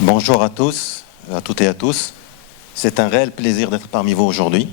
Bonjour à tous, à toutes et à tous. C'est un réel plaisir d'être parmi vous aujourd'hui.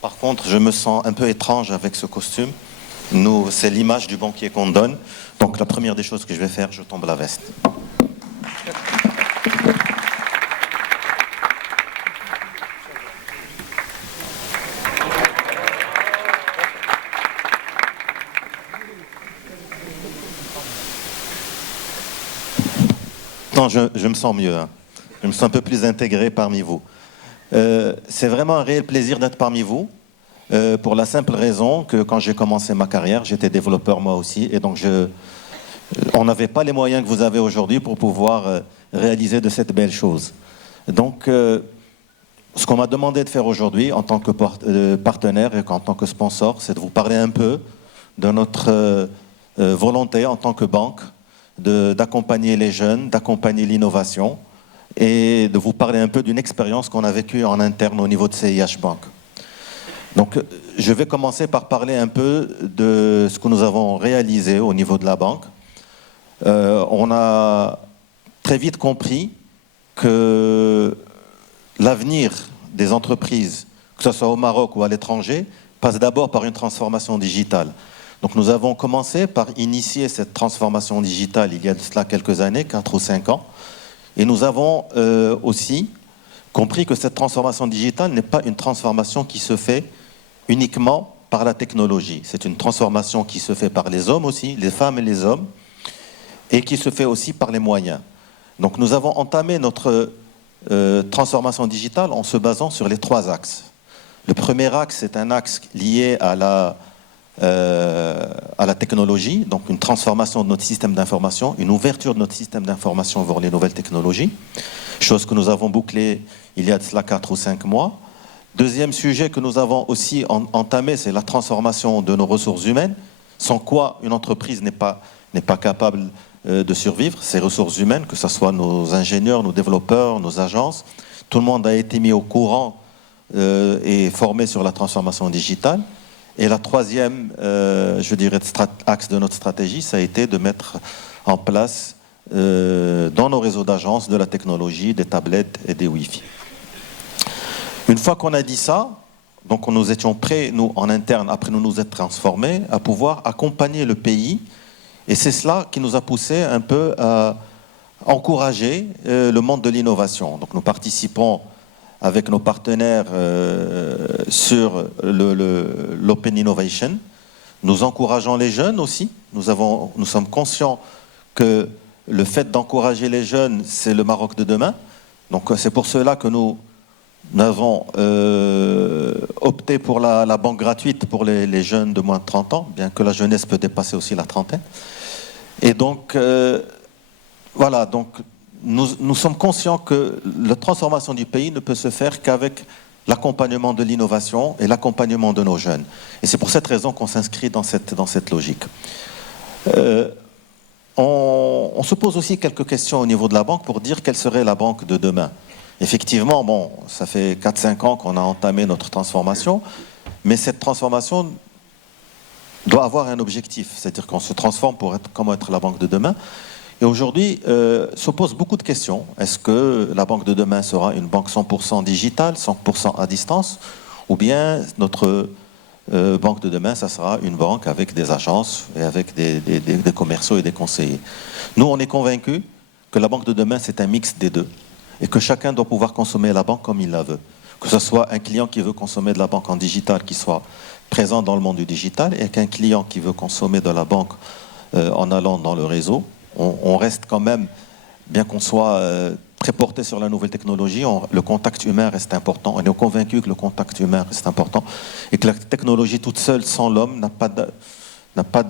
Par contre, je me sens un peu étrange avec ce costume. Nous, c'est l'image du banquier qu'on donne. Donc la première des choses que je vais faire, je tombe la veste. Non, je me sens mieux, hein. Je me sens un peu plus intégré parmi vous. C'est vraiment un réel plaisir d'être parmi vous, pour la simple raison que quand j'ai commencé ma carrière, j'étais développeur moi aussi, et donc on n'avait pas les moyens que vous avez aujourd'hui pour pouvoir réaliser de cette belle chose. Donc, ce qu'on m'a demandé de faire aujourd'hui en tant que partenaire et en tant que sponsor, c'est de vous parler un peu de notre volonté en tant que banque d'accompagner les jeunes, d'accompagner l'innovation et de vous parler un peu d'une expérience qu'on a vécue en interne au niveau de CIH Bank. Donc, je vais commencer par parler un peu de ce que nous avons réalisé au niveau de la banque. On a très vite compris que l'avenir des entreprises, que ce soit au Maroc ou à l'étranger, passe d'abord par une transformation digitale. Donc nous avons commencé par initier cette transformation digitale il y a de cela quelques années, 4 ou 5 ans, et nous avons aussi compris que cette transformation digitale n'est pas une transformation qui se fait uniquement par la technologie. C'est une transformation qui se fait par les hommes aussi, les femmes et les hommes, et qui se fait aussi par les moyens. Donc nous avons entamé notre transformation digitale en se basant sur les 3 axes. Le premier axe, c'est un axe lié à la technologie, donc une transformation de notre système d'information, une ouverture de notre système d'information vers les nouvelles technologies, chose que nous avons bouclée il y a de cela 4 ou 5 mois. Deuxième sujet que nous avons aussi entamé, c'est la transformation de nos ressources humaines, sans quoi une entreprise n'est pas capable de survivre, ces ressources humaines, que ce soit nos ingénieurs, nos développeurs, nos agences. Tout le monde a été mis au courant et formé sur la transformation digitale. Et la troisième, je dirais, axe de notre stratégie, ça a été de mettre en place dans nos réseaux d'agences de la technologie, des tablettes et des Wi-Fi. Une fois qu'on a dit ça, donc nous étions prêts, nous, en interne, après nous être transformés, à pouvoir accompagner le pays. Et c'est cela qui nous a poussé un peu à encourager le monde de l'innovation. Donc nous participons avec nos partenaires sur l'Open Innovation. Nous encourageons les jeunes aussi. Nous sommes conscients que le fait d'encourager les jeunes, c'est le Maroc de demain. Donc c'est pour cela que nous avons opté pour la banque gratuite pour les jeunes de moins de 30 ans, bien que la jeunesse peut dépasser aussi la trentaine. Et donc, voilà, donc nous sommes conscients que la transformation du pays ne peut se faire qu'avec l'accompagnement de l'innovation et l'accompagnement de nos jeunes. Et c'est pour cette raison qu'on s'inscrit dans cette logique. On se pose aussi quelques questions au niveau de la banque pour dire quelle serait la banque de demain. Effectivement, bon, ça fait 4-5 ans qu'on a entamé notre transformation, mais cette transformation doit avoir un objectif, c'est-à-dire qu'on se transforme pour comment être la banque de demain. Et aujourd'hui, se posent beaucoup de questions. Est-ce que la banque de demain sera une banque 100% digitale, 100% à distance, ou bien notre banque de demain, ça sera une banque avec des agences et avec des commerciaux et des conseillers. Nous, on est convaincus que la banque de demain, c'est un mix des deux, et que chacun doit pouvoir consommer la banque comme il la veut. Que ce soit un client qui veut consommer de la banque en digital, qui soit présent dans le monde du digital, et qu'un client qui veut consommer de la banque en allant dans le réseau. On reste quand même, bien qu'on soit très porté sur la nouvelle technologie, le contact humain reste important. On est convaincu que le contact humain reste important et que la technologie toute seule, sans l'homme, n'a pas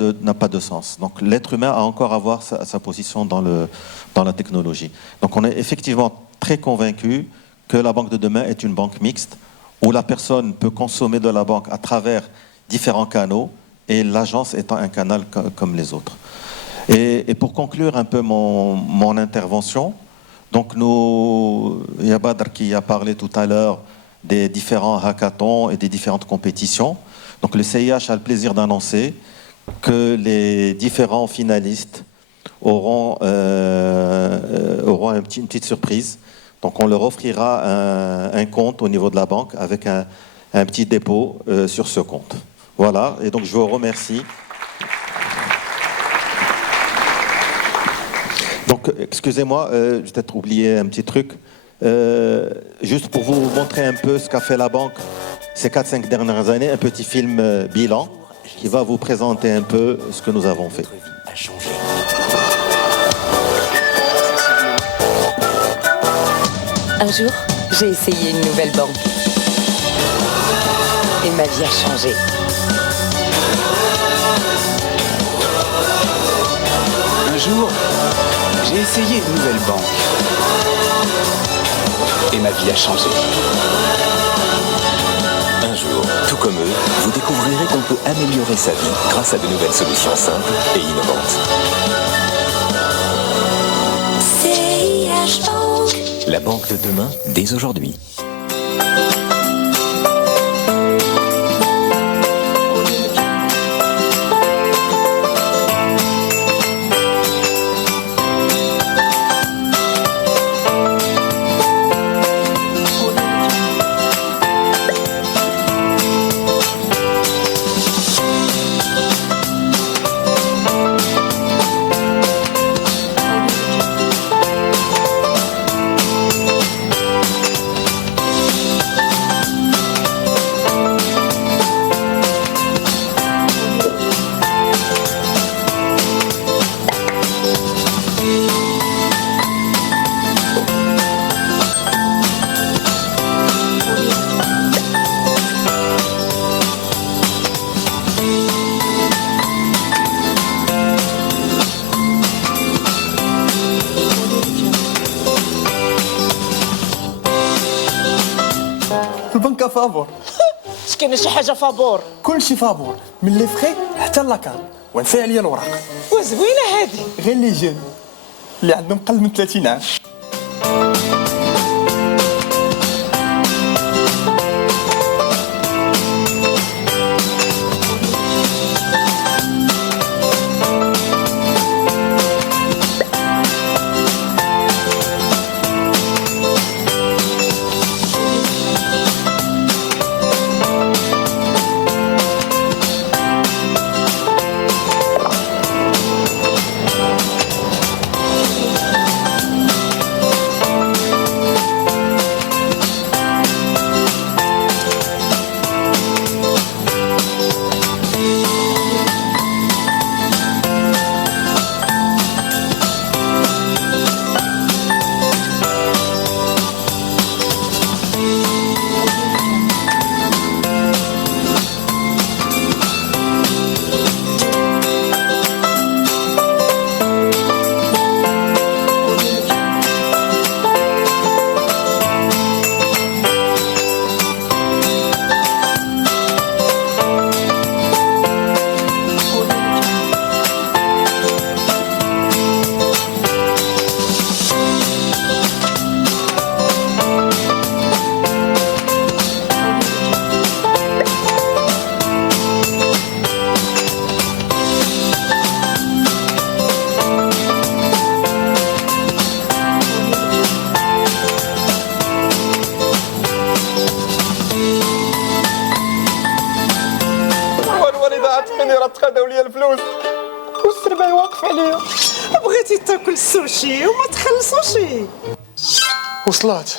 de sens. Donc l'être humain a encore à avoir sa position dans la technologie. Donc on est effectivement très convaincu que la banque de demain est une banque mixte où la personne peut consommer de la banque à travers différents canaux et l'agence étant un canal comme les autres. Et pour conclure un peu mon intervention, donc il y a Badr qui a parlé tout à l'heure des différents hackathons et des différentes compétitions. Donc le CIH a le plaisir d'annoncer que les différents finalistes auront un une petite surprise. Donc on leur offrira un compte au niveau de la banque avec un petit dépôt sur ce compte. Voilà, et donc je vous remercie. Donc excusez-moi, j'ai peut-être oublié un petit truc. Juste pour vous montrer un peu ce qu'a fait la banque ces 4-5 dernières années, un petit film bilan qui va vous présenter un peu ce que nous avons fait. Un jour, j'ai essayé une nouvelle banque. Et ma vie a changé. Un jour, j'ai essayé une nouvelle banque. Et ma vie a changé. Un jour, tout comme eux, vous découvrirez qu'on peut améliorer sa vie grâce à de nouvelles solutions simples et innovantes. CIH Bank. La banque de demain, dès aujourd'hui. البنكة فابور. كاين شي حاجه فابور. كل شي فابور من لي فخي حتى لاكار ونسى عليا الوراق. وزوينه هادي. غير لي جون اللي عندهم قل من 30 عام. تخداو لي الفلوس والسرباي واقف عليا. بغيتي تاكل السوشي وما تخلصوش. وصلات.